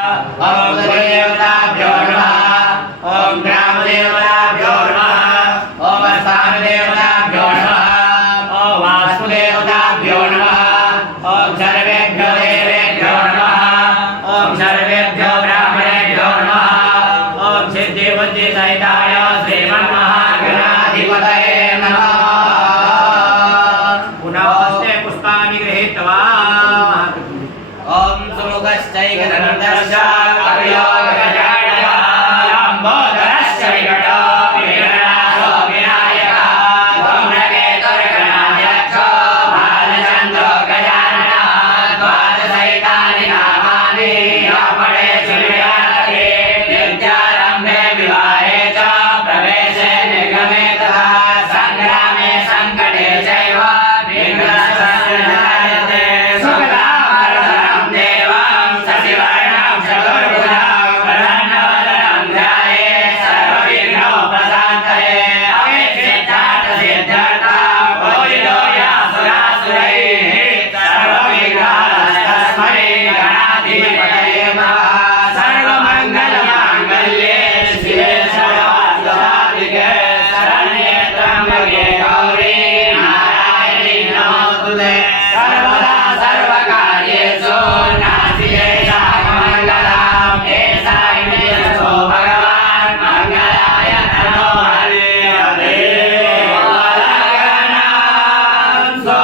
ओम देवताभ्यो नमः ओम ग्रामदेवताभ्यो नमः ओम स्थानदेवताभ्यो नमः ओम वास्तुदेवताभ्यो नमः ओम सर्वेभ्यो देवेभ्यो नमः ओम सर्वेभ्यो ब्राह्मणेभ्यो नमः ओम सिद्धिबुद्धि सहिताय श्रीमन्महागणाधिपतये नमः। पुनस्ते पुष्पाणि गृहीत्वा ओम सुमुखश्चैकदन्तश्च